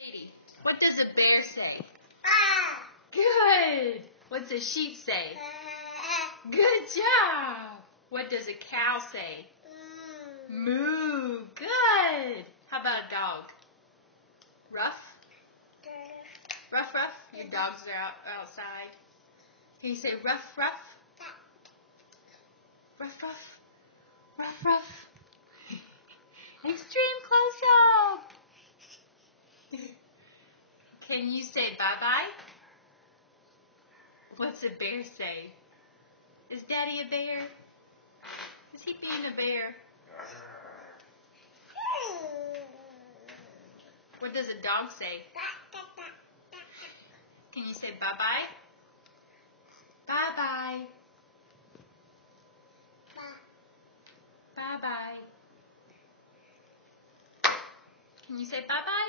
Sadie, what does a bear say? Ah. Good. What's a sheep say? Good job. What does a cow say? Moo. Good. How about a dog? Ruff? Ruff, ruff. Your dogs are outside. Can you say ruff, ruff? Ruff, ruff. Ruff, ruff. Extreme close-up. Can you say bye-bye? What's a bear say? Is Daddy a bear? Is he being a bear? What does a dog say? Can you say bye-bye? Bye-bye. Bye-bye. Can you say bye-bye?